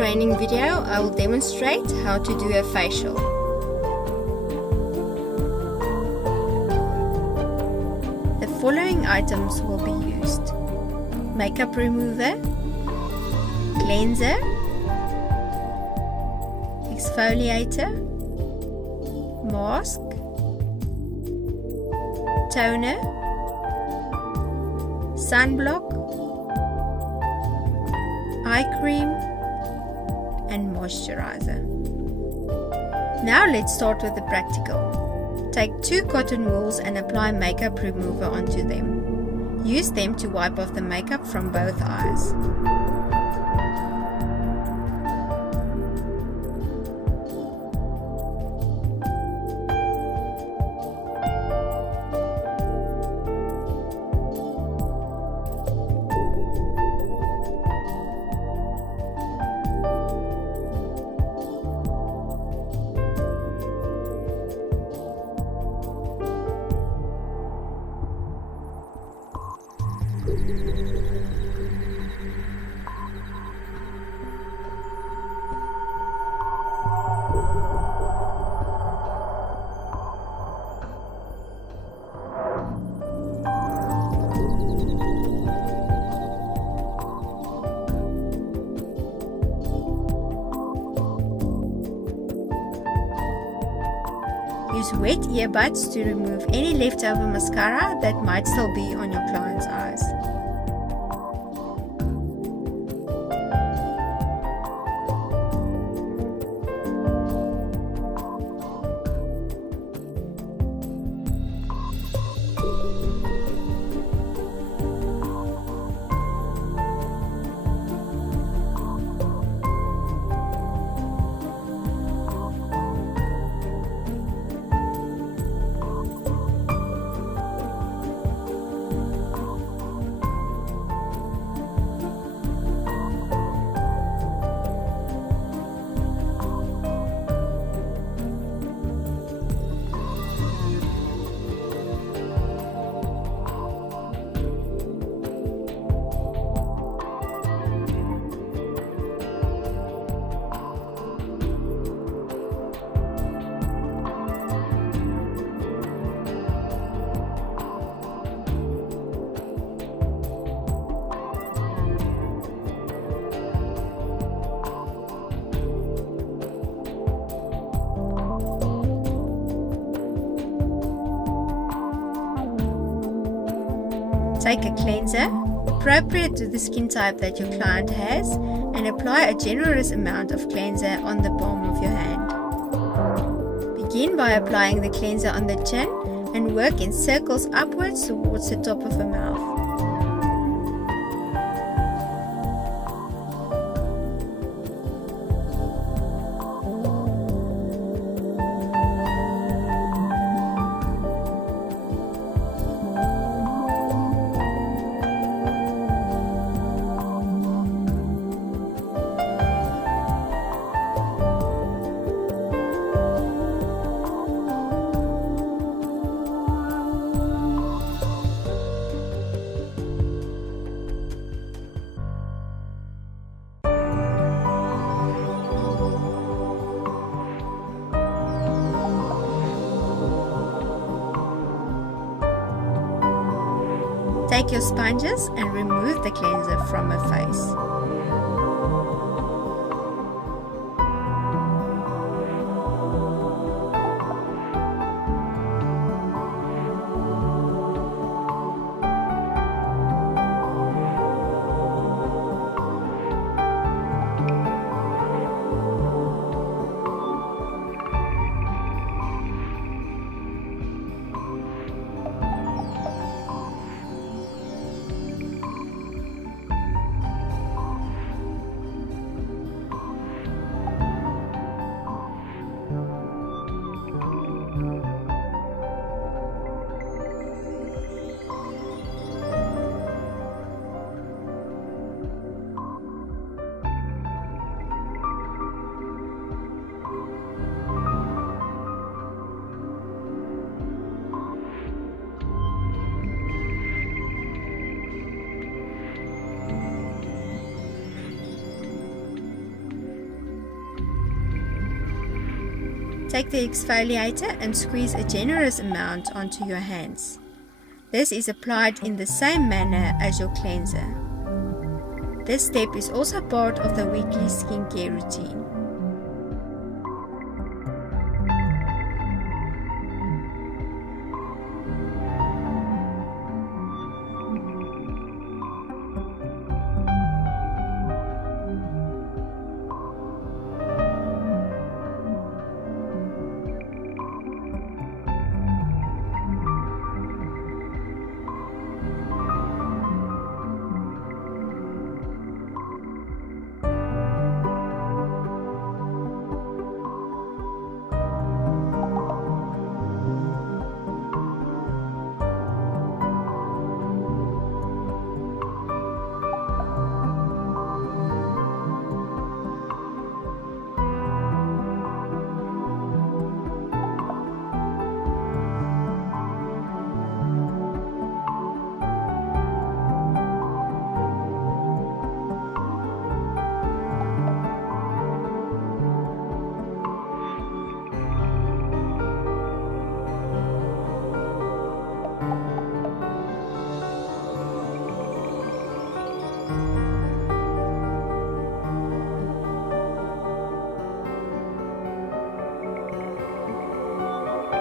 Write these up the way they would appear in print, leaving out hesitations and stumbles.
training video, I will demonstrate how to do a facial. The following items will be used: makeup remover, cleanser, exfoliator, mask, toner, sunblock, eye cream, and moisturizer. Now let's start with the practical. Take 2 cotton wools and apply makeup remover onto them. Use them to wipe off the makeup from both eyes. Use wet earbuds to remove any leftover mascara that might still be on your client's eyes. Take a cleanser, appropriate to the skin type that your client has, and apply a generous amount of cleanser on the palm of your hand. Begin by applying the cleanser on the chin and work in circles upwards towards the top of the mouth. Take your sponges and remove the cleanser from her face. Take the exfoliator and squeeze a generous amount onto your hands. This is applied in the same manner as your cleanser. This step is also part of the weekly skincare routine.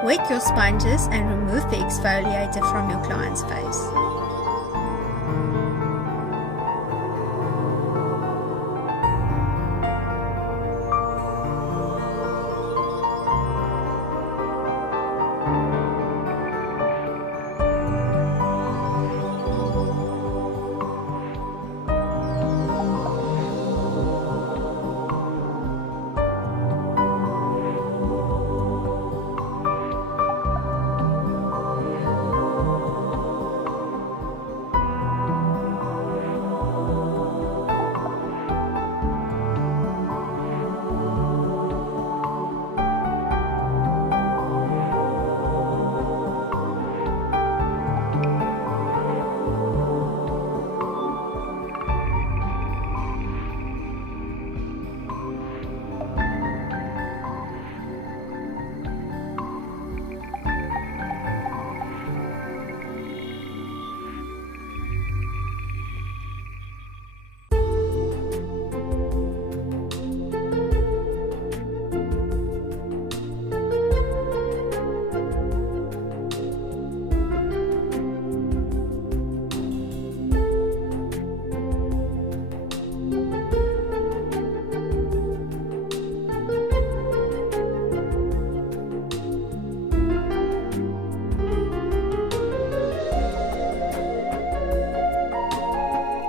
Wet your sponges and remove the exfoliator from your client's face.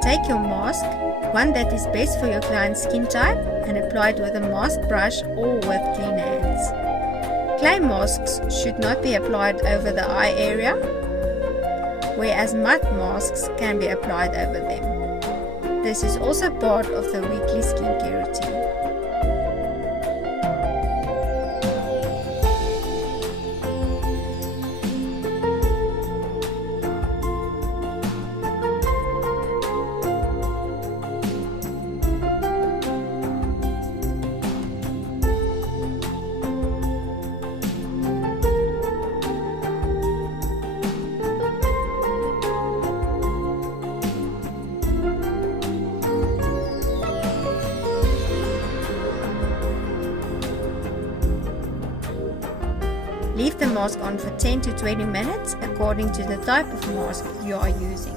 Take your mask, one that is best for your client's skin type, and apply it with a mask brush or with clean hands. Clay masks should not be applied over the eye area, whereas mud masks can be applied over them. This is also part of the weekly skincare routine. Leave the mask on for 10 to 20 minutes according to the type of mask you are using.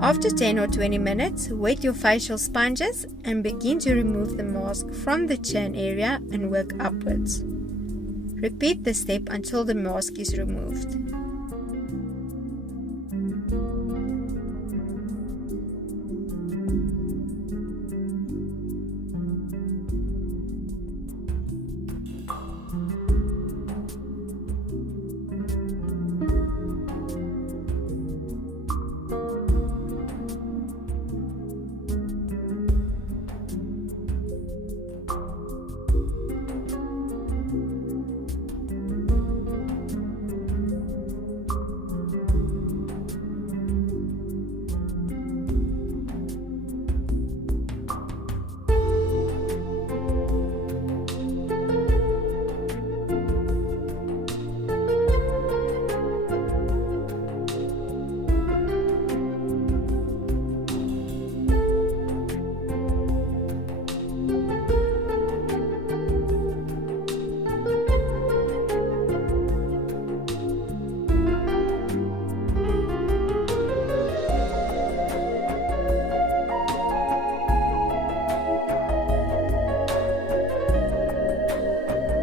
After 10 or 20 minutes, wet your facial sponges and begin to remove the mask from the chin area and work upwards. Repeat the step until the mask is removed.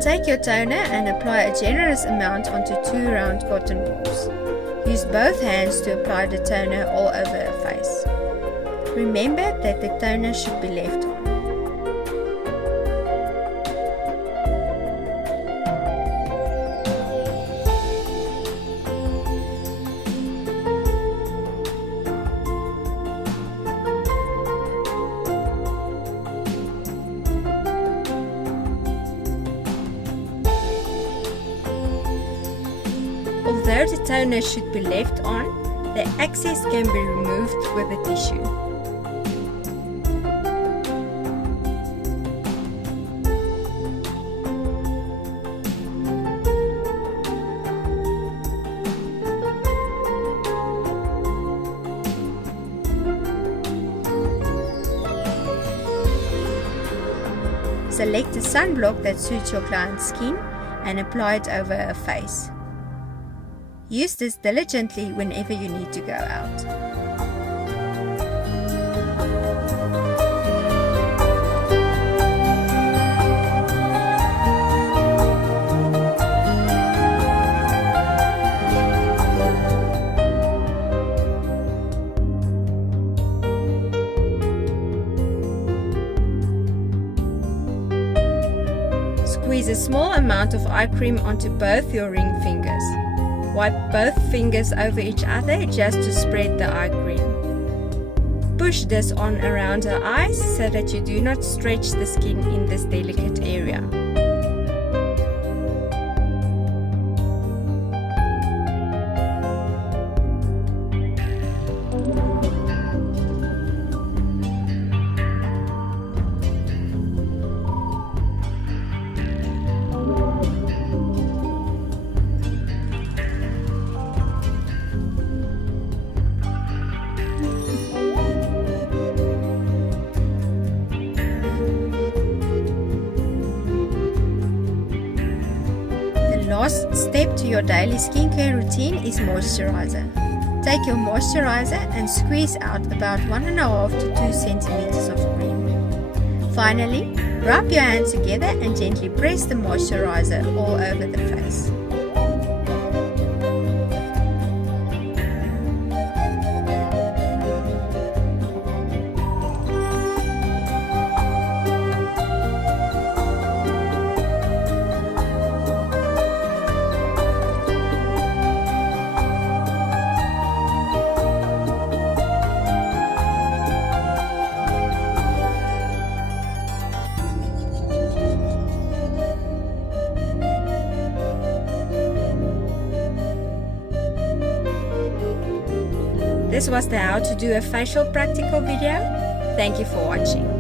take your toner and apply a generous amount onto 2 round cotton balls. Use both hands to apply the toner all over a face. Remember that the toner should be left on. Although the toner should be left on, the excess can be removed with a tissue. Select a sunblock that suits your client's skin and apply it over her face. Use this diligently whenever you need to go out. Squeeze a small amount of eye cream onto both your ring fingers. Wipe both fingers over each other just to spread the eye cream. Push this on around her eyes so that you do not stretch the skin in this delicate area. Last step to your daily skincare routine is moisturizer. Take your moisturizer and squeeze out about 1.5 to 2 centimeters of cream. Finally, rub your hands together and gently press the moisturizer all over the face. This was the how to do a facial practical video. Thank you for watching.